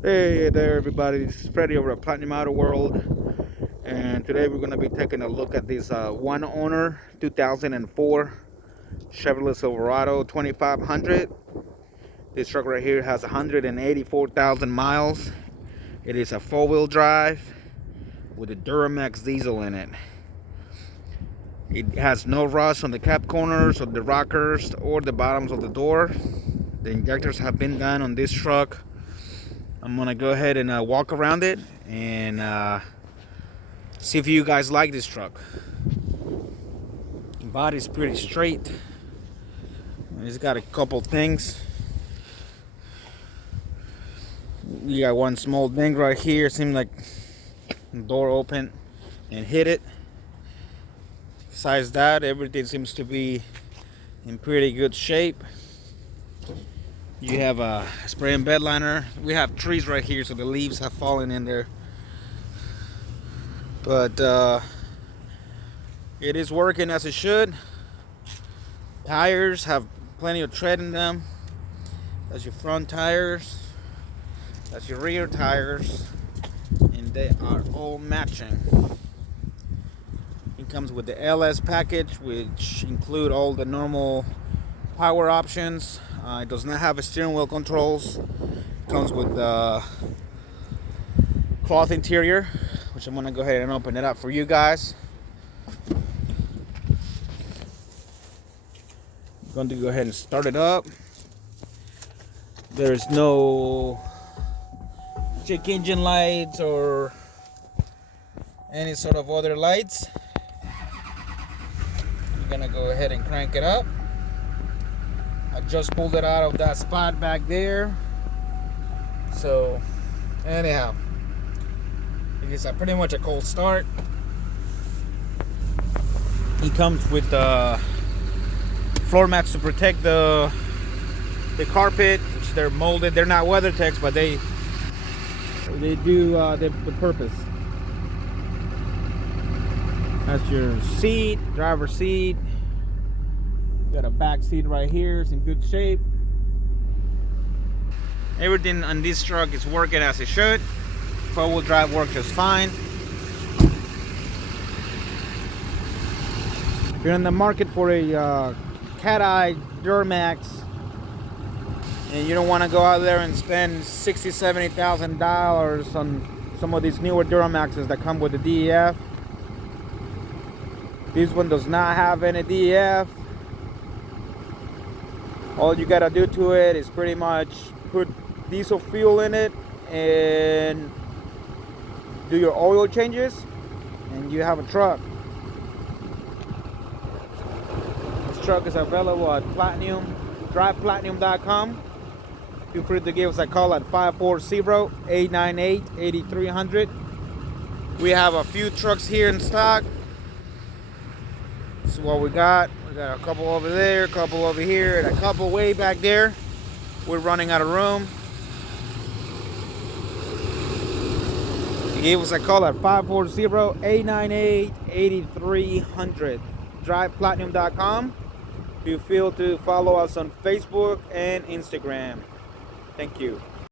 Hey there, everybody. This is Freddie over at Platinum Auto World, and today we're going to be taking a look at this one owner 2004 Chevrolet Silverado 2500. This truck right here has 184,000 miles. It is a four-wheel drive with a Duramax diesel in it. It has no rust on the cap corners or the rockers or the bottoms of the door. The injectors have been done on this truck. I'm gonna go ahead and walk around it and see if you guys like this truck. The body's pretty straight. It's got a couple things. You got one small ding right here. Seems like the door opened and hit it. Besides that, everything seems to be in pretty good shape. You have a spray and bed liner. We have trees right here, so the leaves have fallen in there. But it is working as it should. Tires have plenty of tread in them. That's your front tires. That's your rear tires. And they are all matching. It comes with the LS package, which include all the normal power options. It does not have a steering wheel controls. It comes with cloth interior, which I'm gonna go ahead and open it up for you guys. I'm going to go ahead and start it up. There's no check engine lights or any sort of other lights. I'm gonna go ahead and crank it up. I just pulled it out of that spot back there. So anyhow, it is pretty much a cold start. It comes with floor mats to protect the carpet, which they're molded. They're not WeatherTechs, but they do the purpose. That's your seat, driver's seat. Got a back seat right here. It's in good shape. Everything on this truck is working as it should. Four-wheel drive works just fine. If you're in the market for a cat-eye Duramax and you don't want to go out there and spend $60,000, $70,000 on some of these newer Duramaxes that come with the DEF, this one does not have any DEF. All you gotta do to it is pretty much put diesel fuel in it and do your oil changes, and you have a truck. This truck is available at driveplatinum.com. Feel free to give us a call at 540-898-8300. We have a few trucks here in stock. This is what we got. We got a couple over there, a couple over here, and a couple way back there. We're running out of room. Give us a call at 540-898-8300. DrivePlatinum.com. Feel free to follow us on Facebook and Instagram. Thank you.